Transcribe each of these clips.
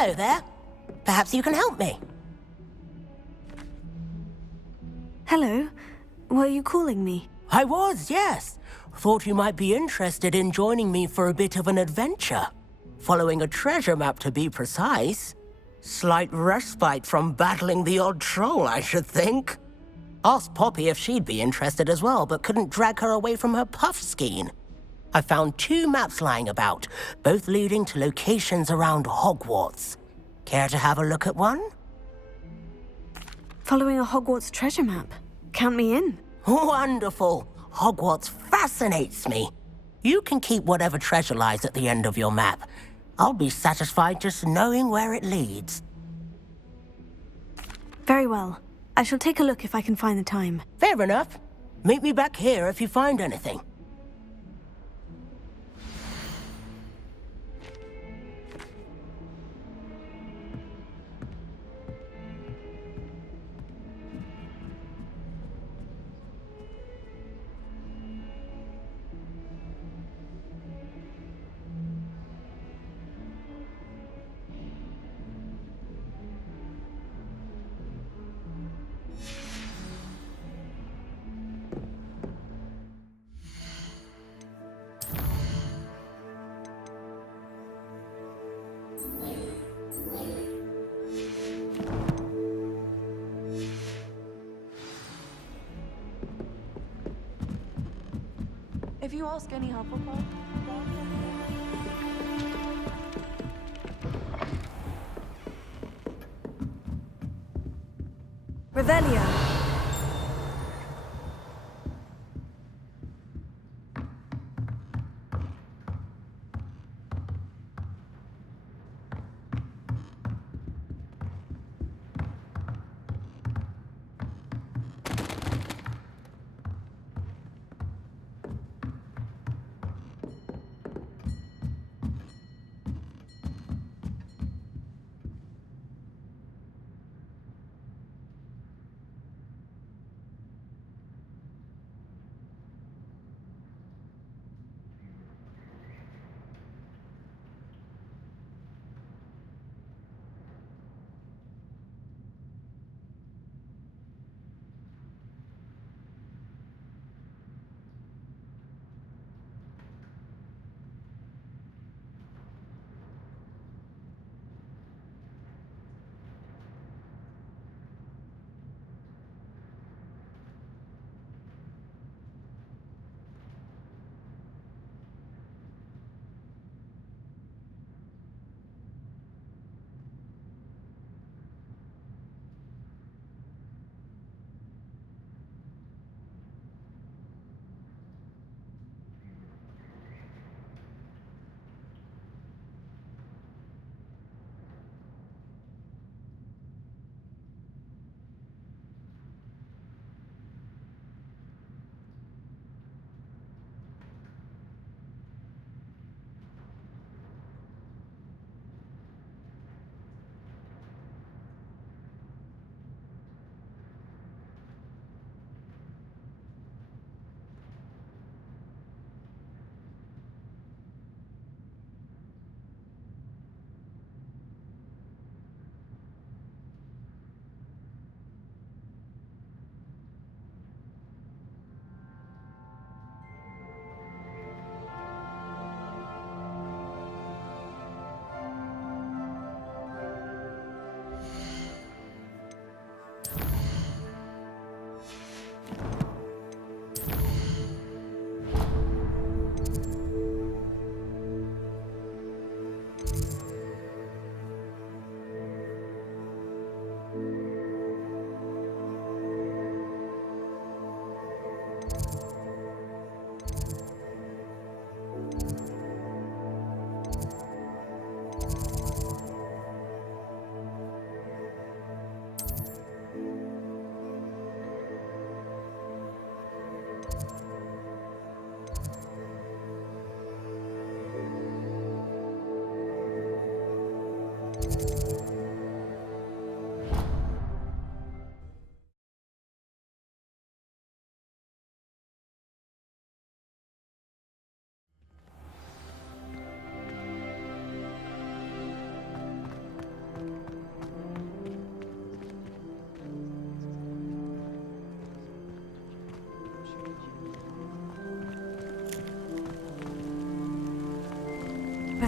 Hello there. Perhaps you can help me. Hello. Were you calling me? I was, yes. Thought you might be interested in joining me for a bit of an adventure. Following a treasure map, to be precise. Slight respite from battling the odd troll, I should think. Asked Poppy if she'd be interested as well, but couldn't drag her away from her puff skein. I found 2 maps lying about, both leading to locations around Hogwarts. Care to have a look at one? Following a Hogwarts treasure map. Count me in. Wonderful. Hogwarts fascinates me. You can keep whatever treasure lies at the end of your map. I'll be satisfied just knowing where it leads. Very well. I shall take a look if I can find the time. Fair enough. Meet me back here if you find anything. If you ask any Hufflepuff, Revelio.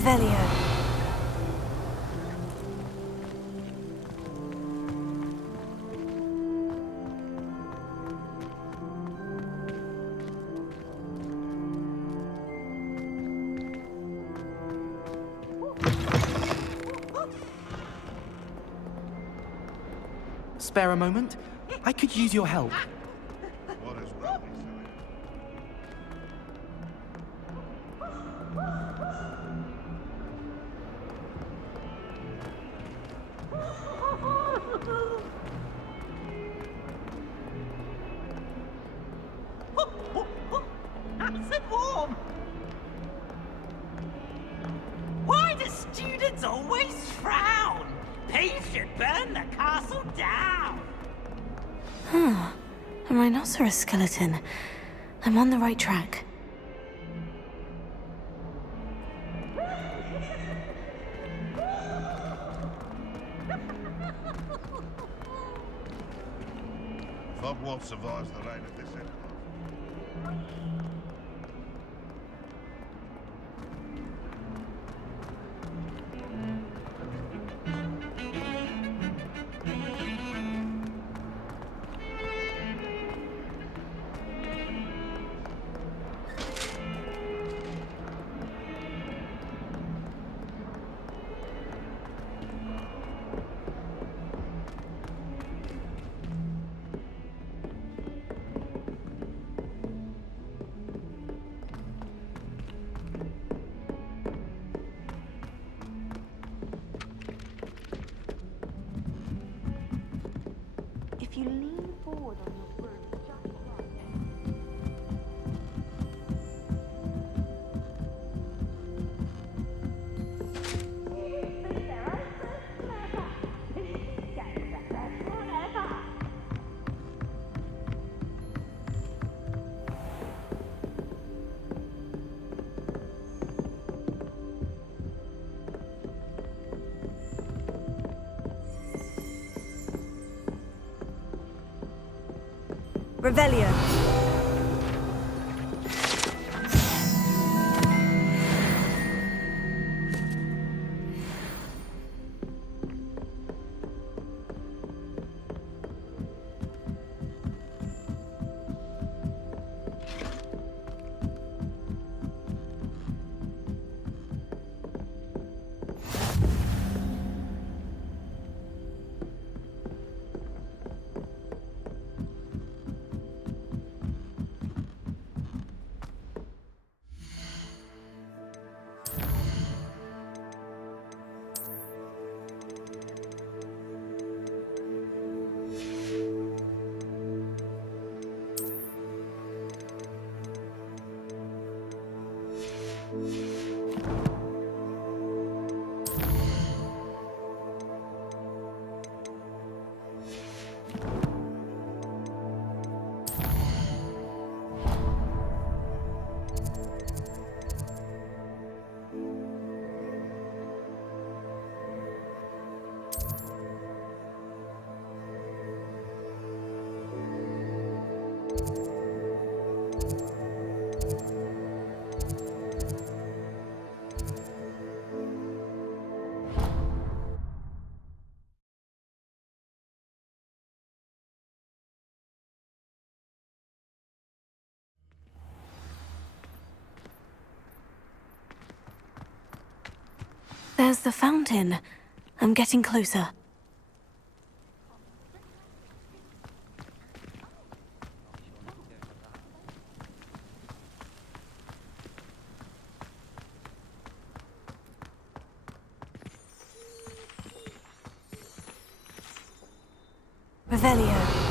Revelio. Spare a moment? I could use your help. What is wrong with Nice and warm. Why do students always frown? Peace should burn the castle down. A rhinoceros skeleton. I'm on the right track. Hogwarts survives the reign of this empire? If you lean forward on your broom, just right. Revelio. There's the fountain. I'm getting closer. Revelio.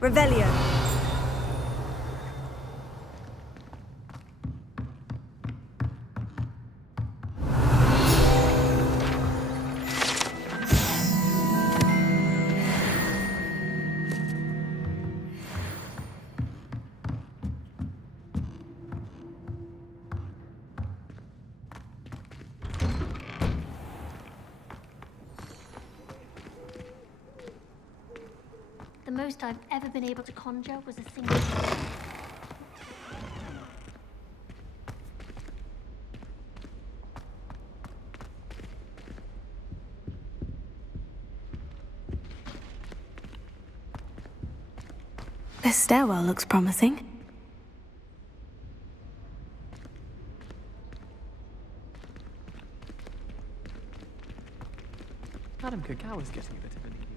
Revelio. The most I've ever been able to conjure was a single. This stairwell looks promising. Madam Kagawa's getting a bit of an idiot.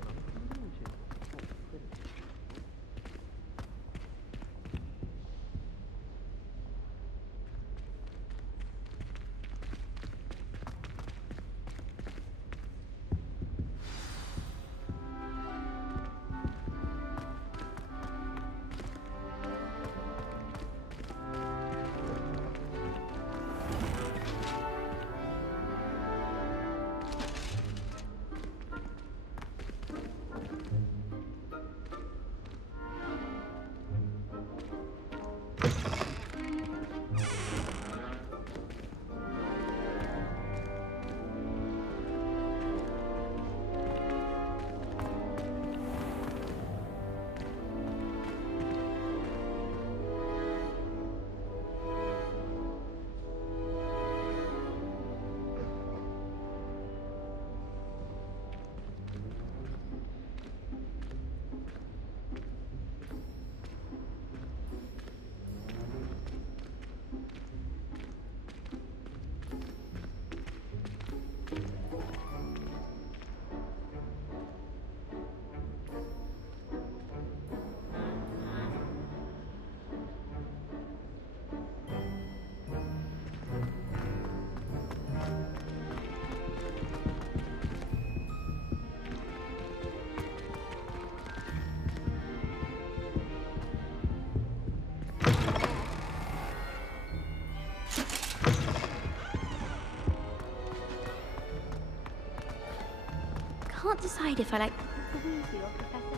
Can't decide if I like Weasley or Professor.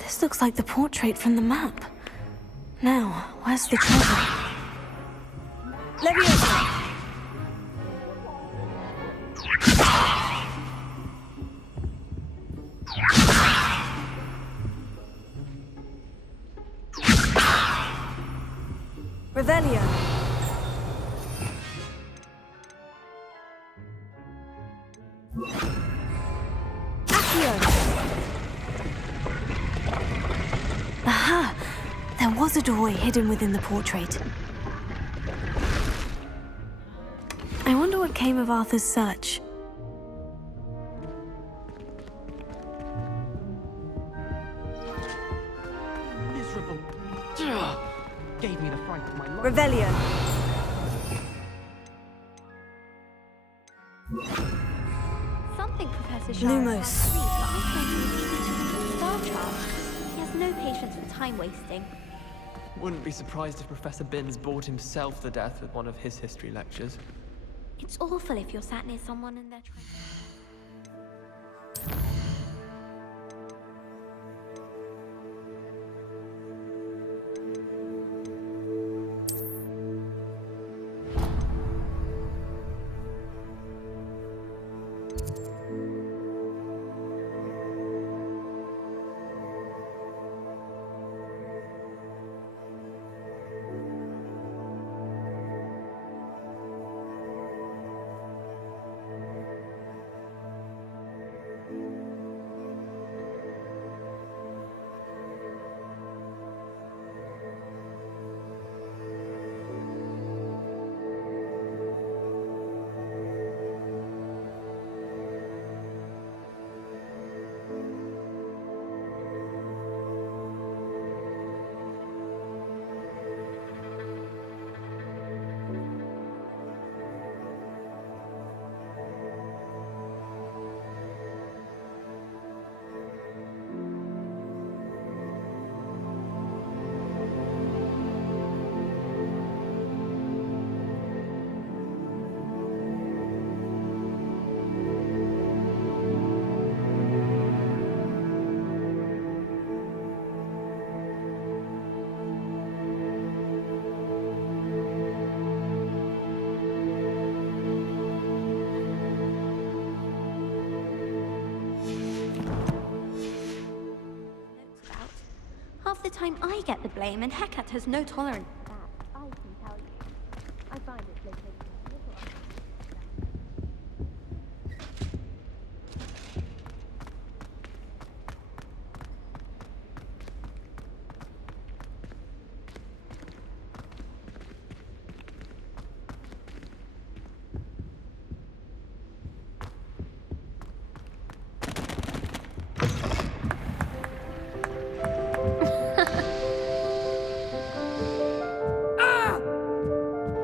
This looks like the portrait from the map. Now, where's the treasure? Leviosa! Revelio! Aha! There was a doorway hidden within the portrait. I wonder what came of Arthur's search. Miserable. Ugh. Gave me the fright of my life. Revelio! Something Professor Shire Lumos. Star Child. He has no patience for time wasting. Wouldn't be surprised if Professor Binns bored himself to death with one of his history lectures. It's awful if you're sat near someone and they're trying. the time I get the blame, and Hecate has no tolerance for that. I can tell you. I find its location a little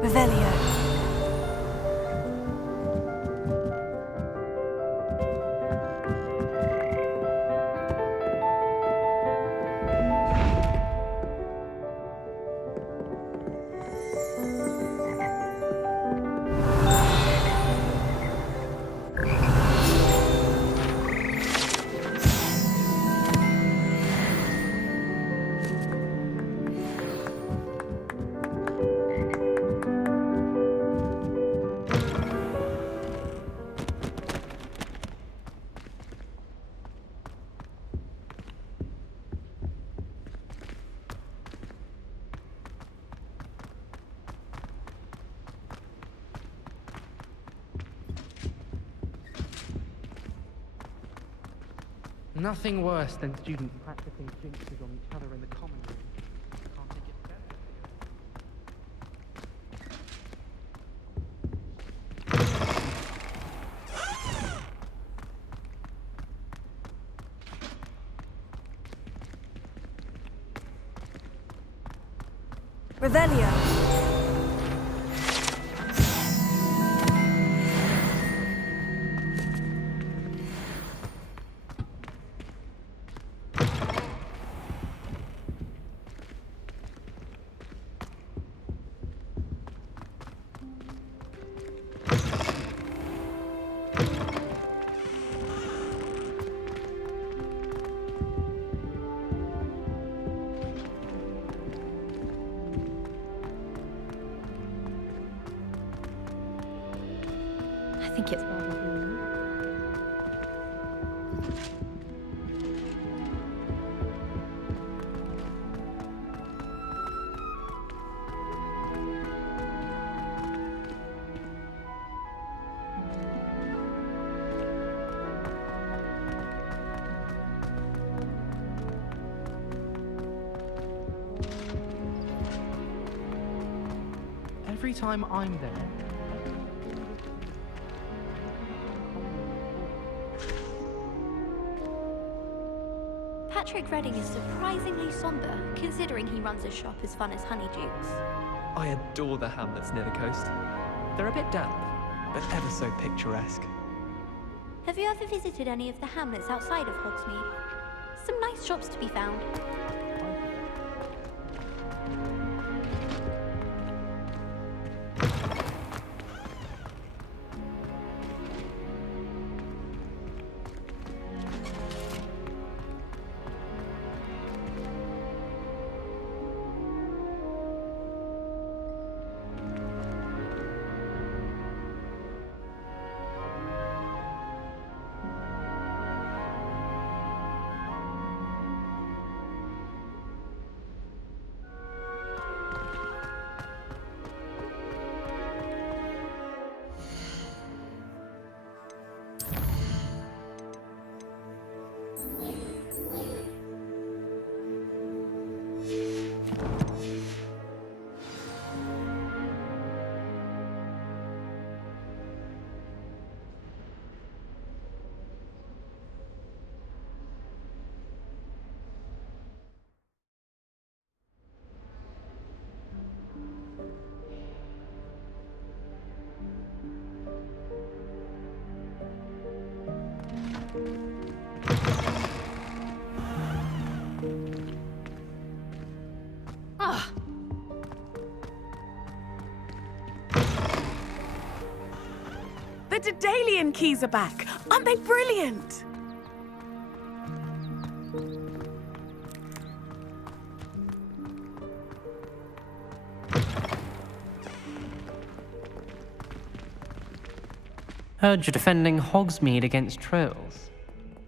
Revelio. Nothing worse than students practicing jinxes on each other in the common room. Can't it get better? Revelio. I think it's rather rude. Every time I'm there, Patrick Redding is surprisingly somber, considering he runs a shop as fun as Honeydukes. I adore the hamlets near the coast. They're a bit damp, but ever so picturesque. Have you ever visited any of the hamlets outside of Hogsmeade? Some nice shops to be found. The Daedalian keys are back! Aren't they brilliant? Heard you're defending Hogsmeade against trolls.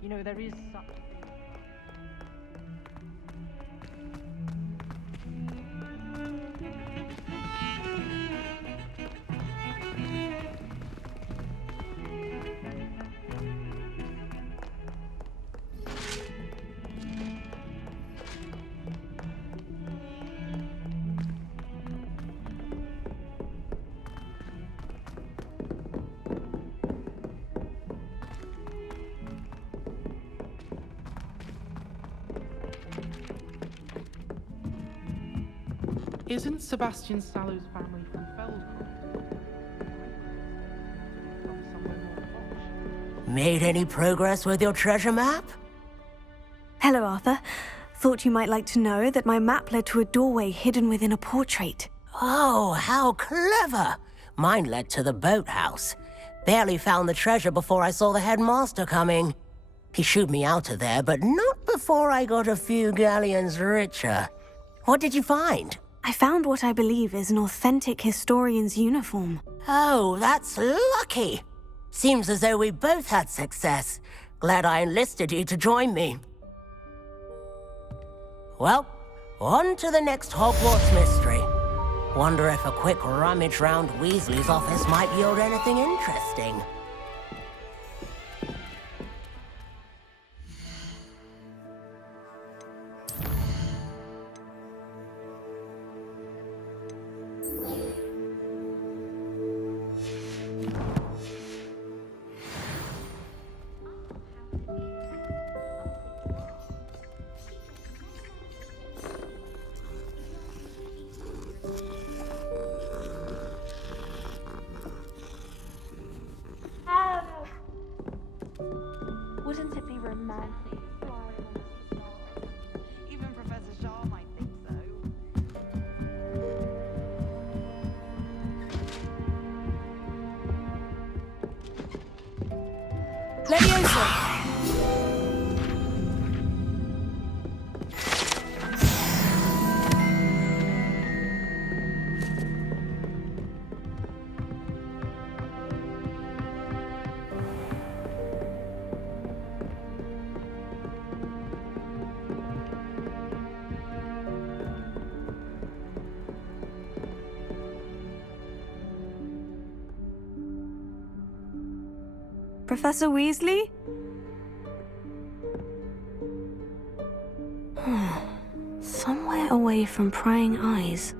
you know, there is such Isn't Sebastian Sallow's family from Feldcroft? From somewhere more posh? Made any progress with your treasure map? Hello, Arthur. Thought you might like to know that my map led to a doorway hidden within a portrait. Oh, how clever! Mine led to the boathouse. Barely found the treasure before I saw the headmaster coming. He shooed me out of there, but not before I got a few galleons richer. What did you find? I found what I believe is an authentic historian's uniform. Oh, that's lucky. Seems as though we both had success. Glad I enlisted you to join me. Well, on to the next Hogwarts mystery. Wonder if a quick rummage round Weasley's office might yield anything interesting. Wouldn't it be romantic? Even Professor Shaw might think so. Leviosa! Professor Weasley? Somewhere away from prying eyes.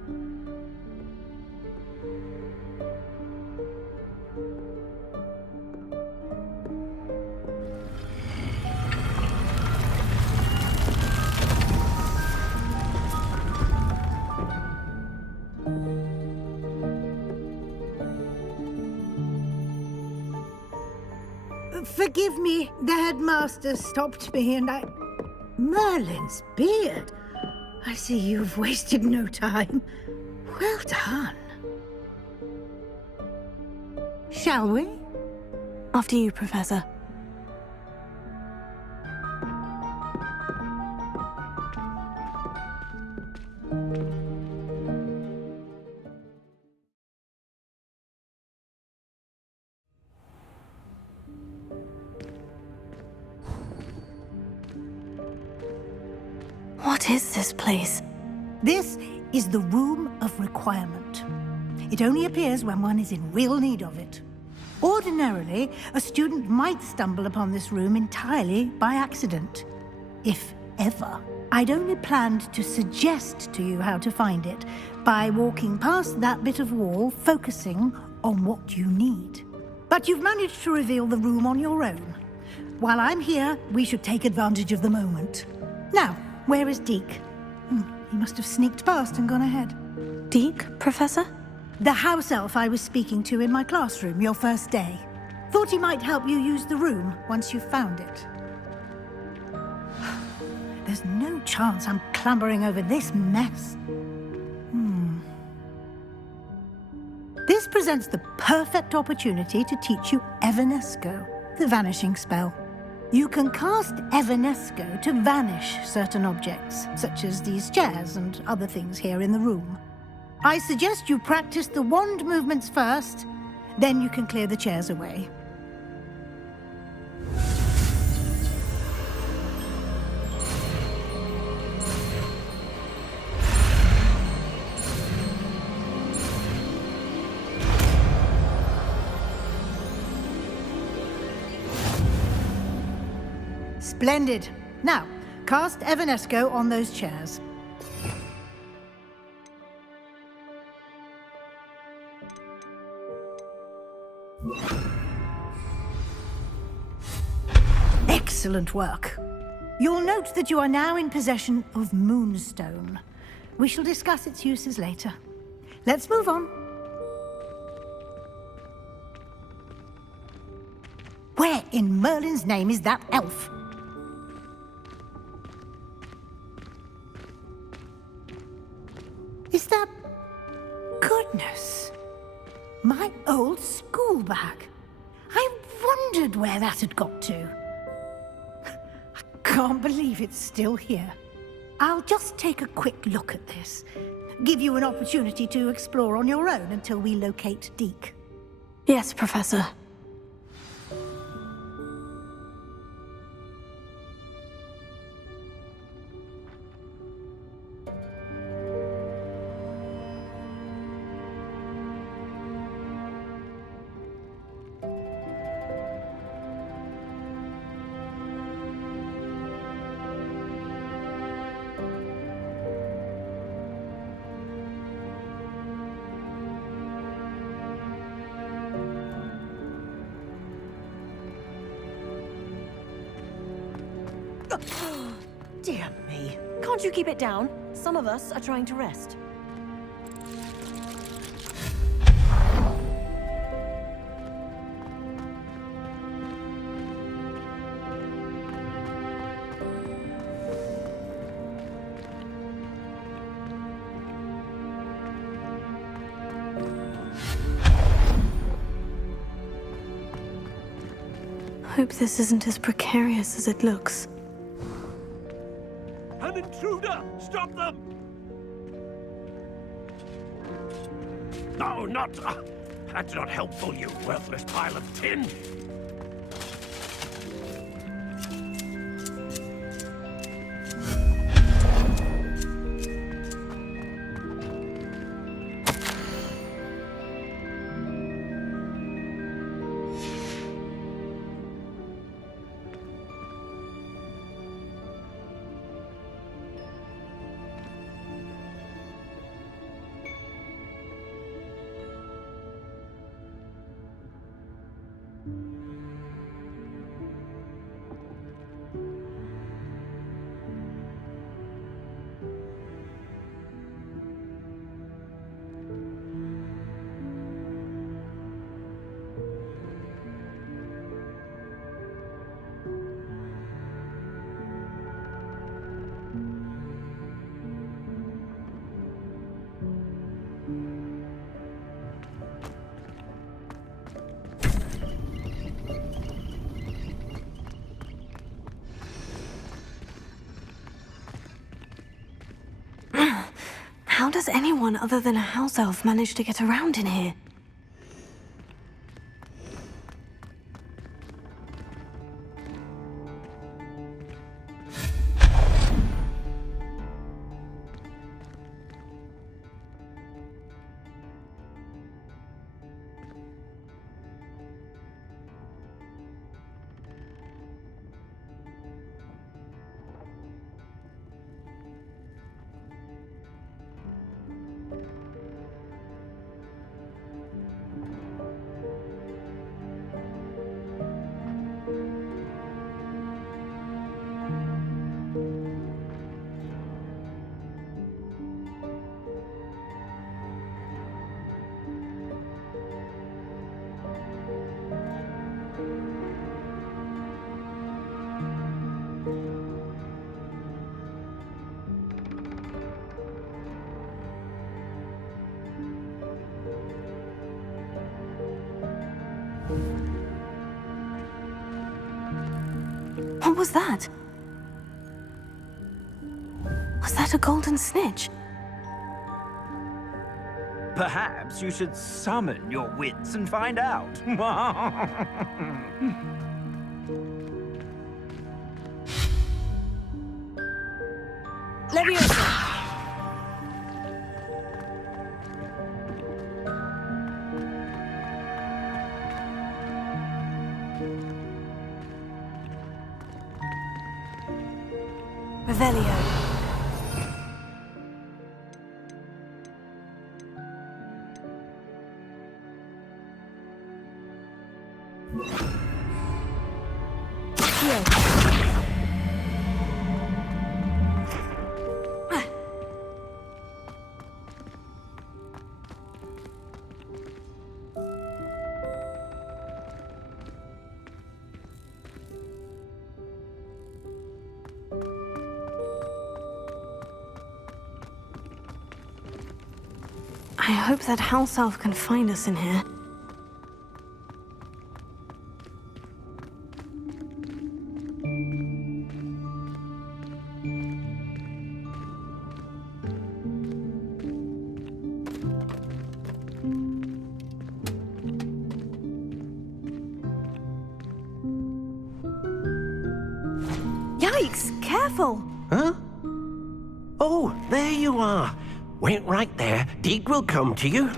Forgive me, the headmaster stopped me and I... Merlin's beard. I see you've wasted no time. Well done. Shall we? After you, Professor. What is this place? This is the Room of Requirement. It only appears when one is in real need of it. Ordinarily, a student might stumble upon this room entirely by accident, if ever. I'd only planned to suggest to you how to find it by walking past that bit of wall, focusing on what you need. But you've managed to reveal the room on your own. While I'm here, we should take advantage of the moment. Now, where is Deke? He must have sneaked past and gone ahead. Deke, Professor? The house elf I was speaking to in my classroom your first day. Thought he might help you use the room once you found it. There's no chance I'm clambering over this mess. This presents the perfect opportunity to teach you Evanesco, the vanishing spell. You can cast Evanesco to vanish certain objects, such as these chairs and other things here in the room. I suggest you practice the wand movements first, then you can clear the chairs away. Splendid. Now, cast Evanesco on those chairs. Excellent work. You'll note that you are now in possession of Moonstone. We shall discuss its uses later. Let's move on. Where in Merlin's name is that elf? Is that... Goodness. My old school bag. I wondered where that had got to. I can't believe it's still here. I'll just take a quick look at this. Give you an opportunity to explore on your own until we locate Deke. Yes, Professor. Dear me. Can't you keep it down? Some of us are trying to rest. Hope this isn't as precarious as it looks. An intruder! Stop them! No, not... that's not helpful, you worthless pile of tin! How does anyone other than a house elf manage to get around in here? What was that? Was that a golden snitch? Perhaps you should summon your wits and find out. Leviosa! Revelio. I hope that house elf can find us in here. Yikes! Careful! Huh? Oh, there you are. Wait right there. Deek will come to you.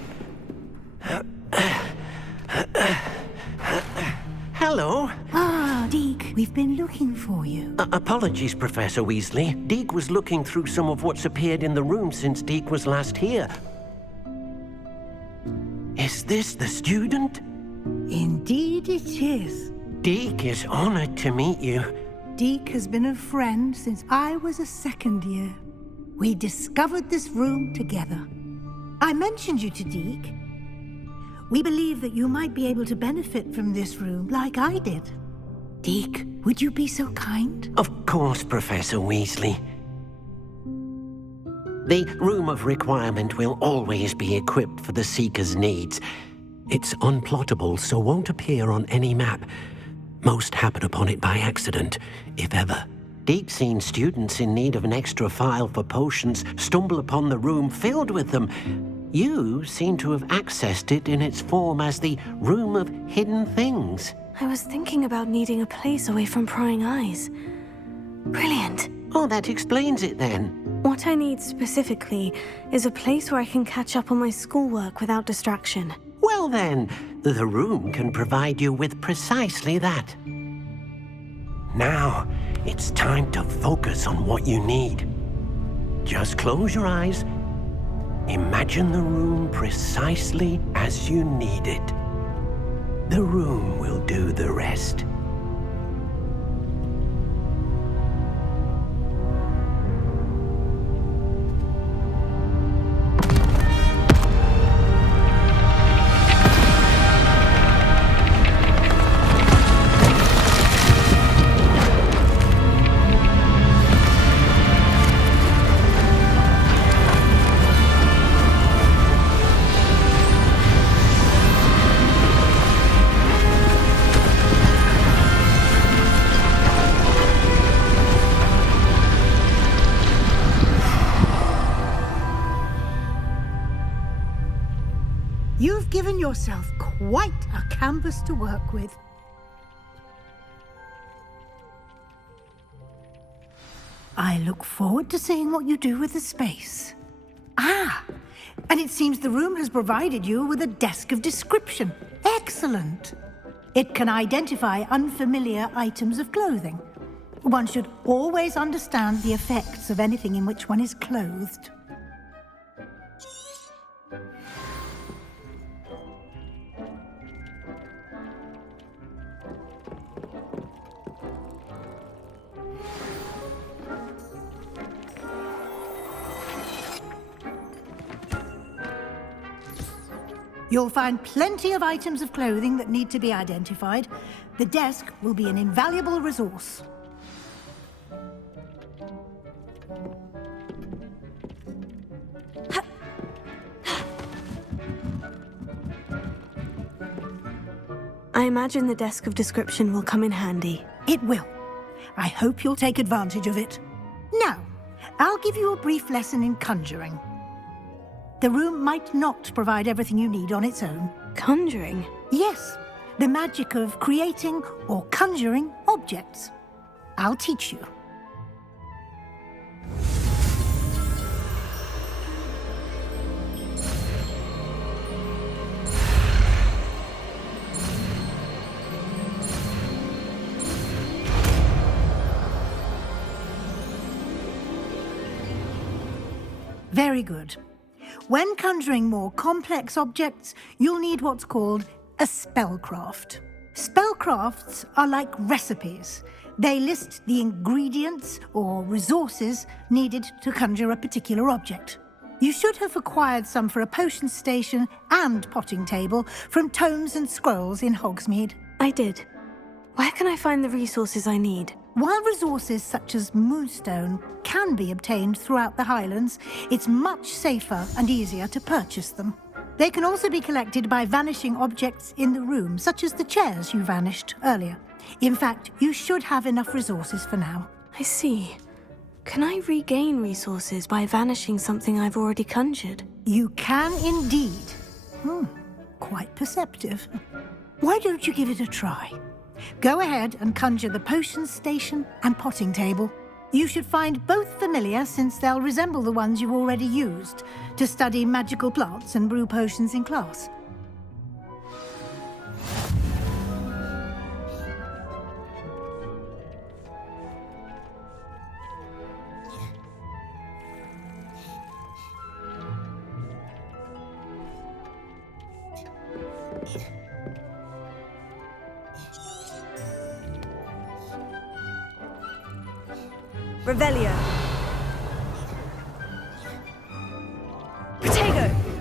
Hello. Ah, Deek, we've been looking for you. Apologies, Professor Weasley. Deek was looking through some of what's appeared in the room since Deek was last here. Is this the student? Indeed it is. Deek is honored to meet you. Deek has been a friend since I was a second year. We discovered this room together. I mentioned you to Deek. We believe that you might be able to benefit from this room like I did. Deek, would you be so kind? Of course, Professor Weasley. The Room of Requirement will always be equipped for the Seeker's needs. It's unplottable, so won't appear on any map. Most happen upon it by accident, if ever. Deek's seen students in need of an extra file for potions stumble upon the room filled with them. You seem to have accessed it in its form as the Room of Hidden Things. I was thinking about needing a place away from prying eyes. Brilliant. Oh, that explains it then. What I need specifically is a place where I can catch up on my schoolwork without distraction. Well then, the room can provide you with precisely that. Now, it's time to focus on what you need. Just close your eyes. Imagine the room precisely as you need it. The room will do the rest. You've given yourself quite a canvas to work with. I look forward to seeing what you do with the space. Ah, and it seems the room has provided you with a desk of description. Excellent. It can identify unfamiliar items of clothing. One should always understand the effects of anything in which one is clothed. You'll find plenty of items of clothing that need to be identified. The desk will be an invaluable resource. I imagine the desk of description will come in handy. It will. I hope you'll take advantage of it. Now, I'll give you a brief lesson in conjuring. The room might not provide everything you need on its own. Conjuring? Yes, the magic of creating or conjuring objects. I'll teach you. Very good. When conjuring more complex objects, you'll need what's called a spellcraft. Spellcrafts are like recipes. They list the ingredients or resources needed to conjure a particular object. You should have acquired some for a potion station and potting table from tomes and scrolls in Hogsmeade. I did. Where can I find the resources I need? While resources such as moonstone can be obtained throughout the Highlands, it's much safer and easier to purchase them. They can also be collected by vanishing objects in the room, such as the chairs you vanished earlier. In fact, you should have enough resources for now. I see. Can I regain resources by vanishing something I've already conjured? You can indeed. Quite perceptive. Why don't you give it a try? Go ahead and conjure the potions station and potting table. You should find both familiar, since they'll resemble the ones you've already used to study magical plants and brew potions in class. Revelio. Protego.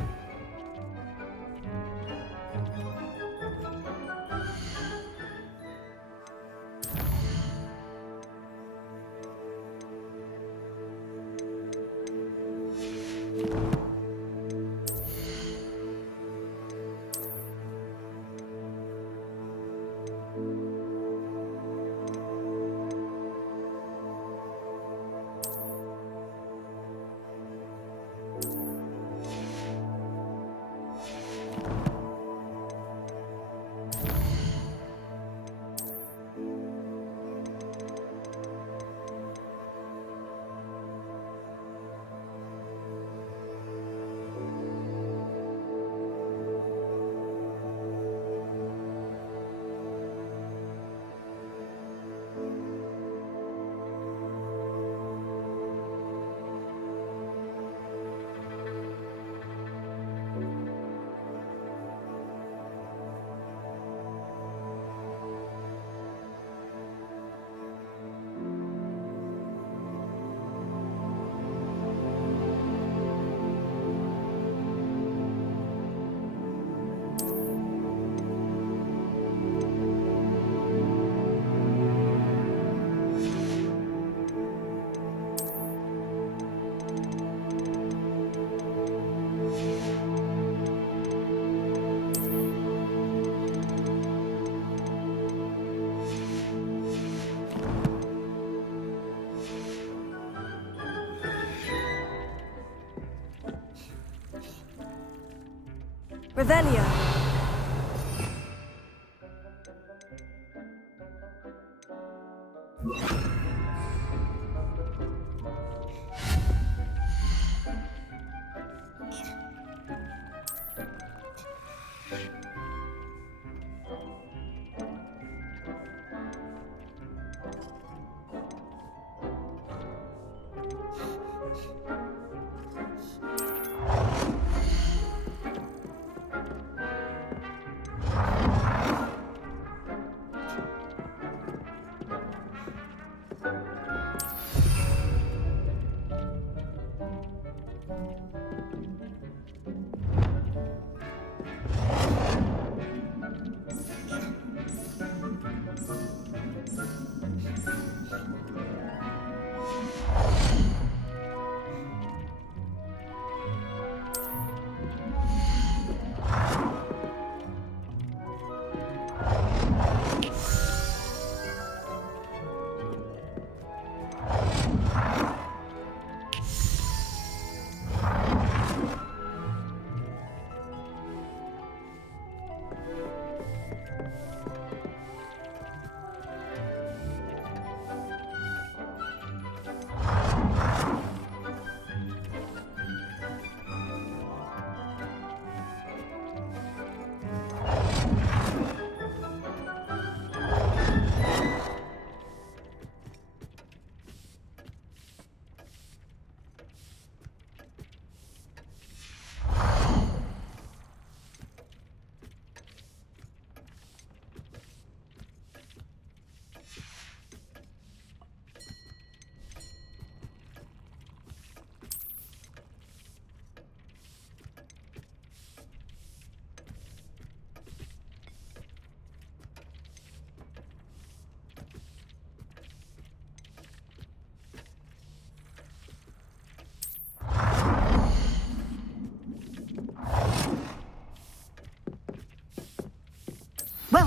Revelio.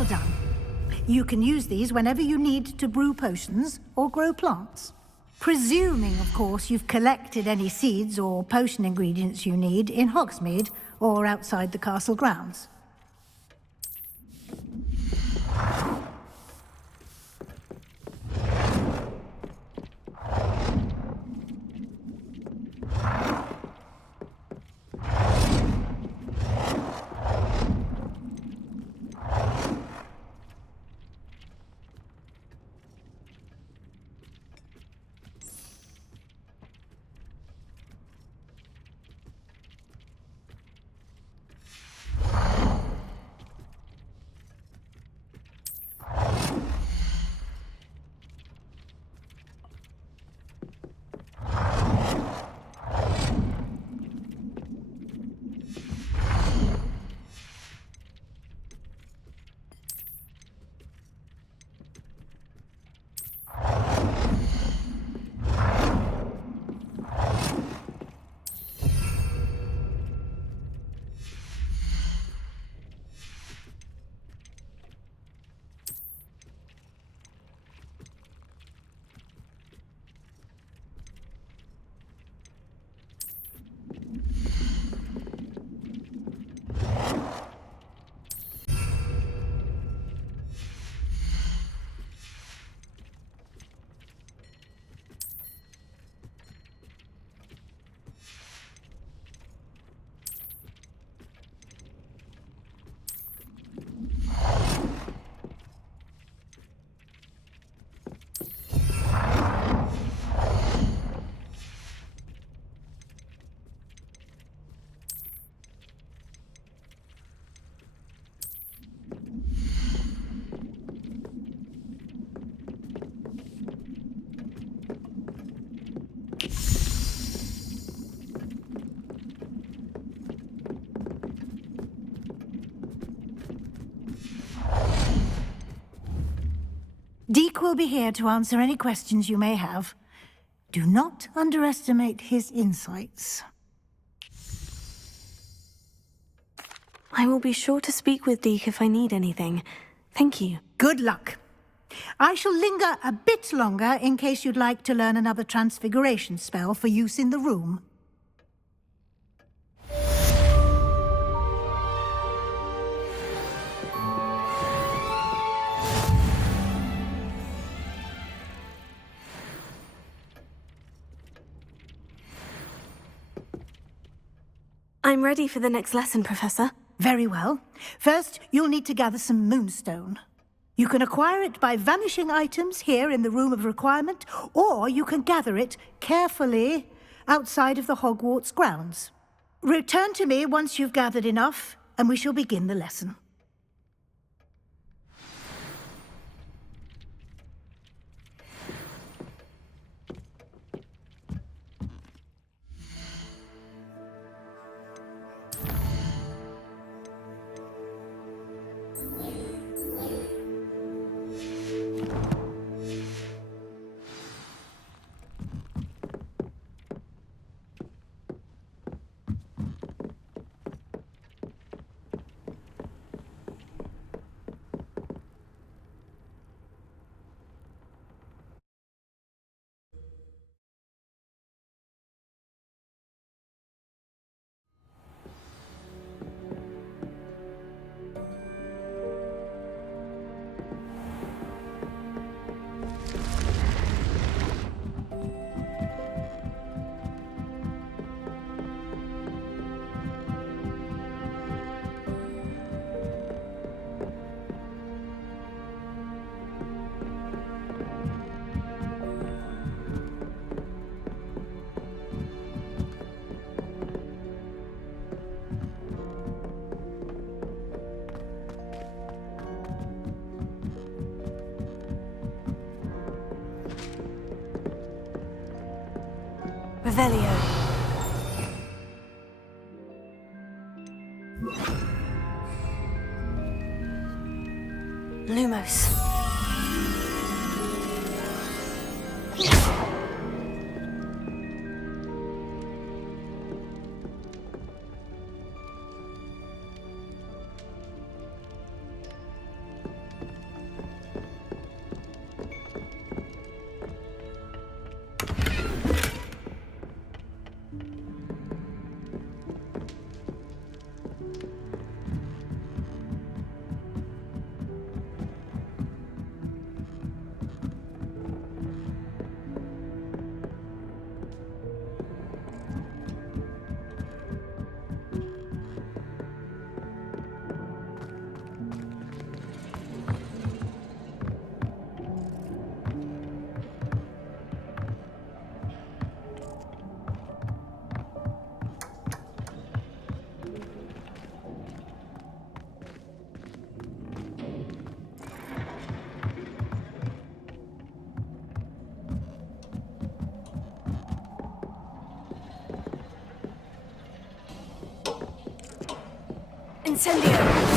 Well done. You can use these whenever you need to brew potions or grow plants. Presuming, of course, you've collected any seeds or potion ingredients you need in Hogsmeade or outside the castle grounds. Deke will be here to answer any questions you may have. Do not underestimate his insights. I will be sure to speak with Deke if I need anything. Thank you. Good luck. I shall linger a bit longer in case you'd like to learn another transfiguration spell for use in the room. I'm ready for the next lesson, Professor. Very well. First, you'll need to gather some moonstone. You can acquire it by vanishing items here in the Room of Requirement, or you can gather it carefully outside of the Hogwarts grounds. Return to me once you've gathered enough, and we shall begin the lesson. Revelio. Lumos. Incendio!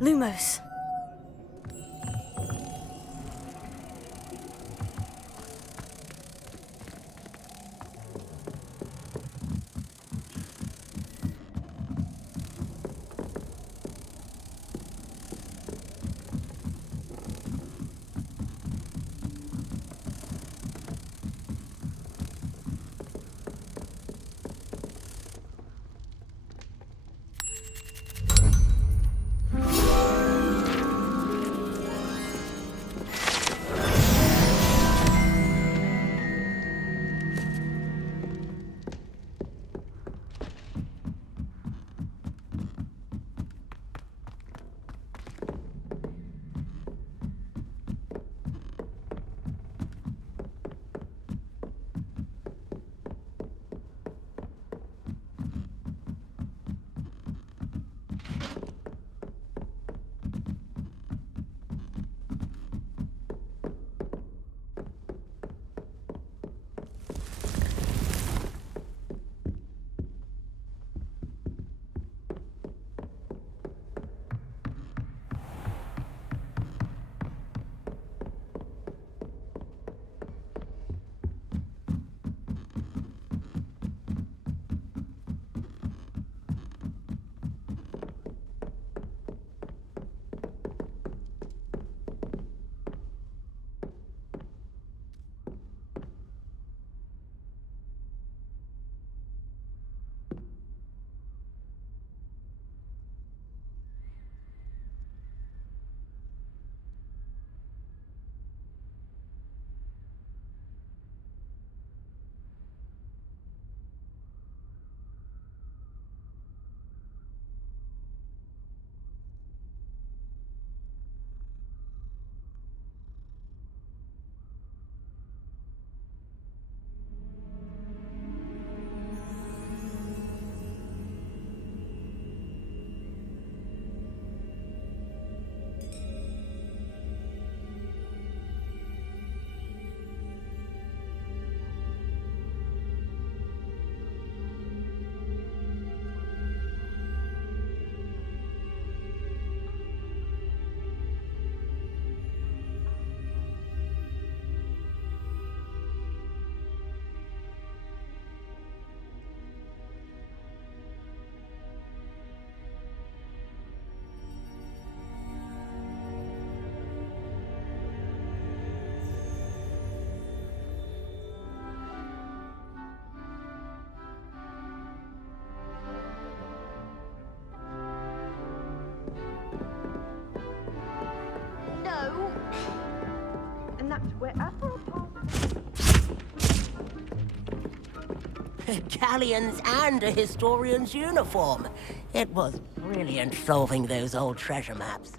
Lumos. No. And that's where Galleons and a historian's uniform. It was brilliant solving those old treasure maps.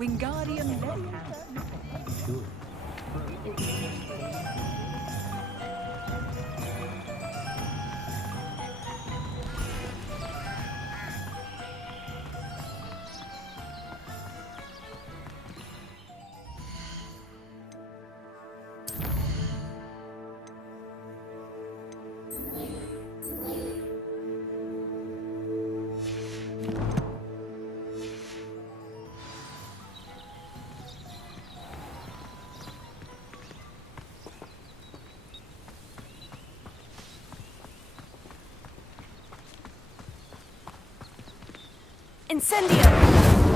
Wingardium Leviosa. Incendio!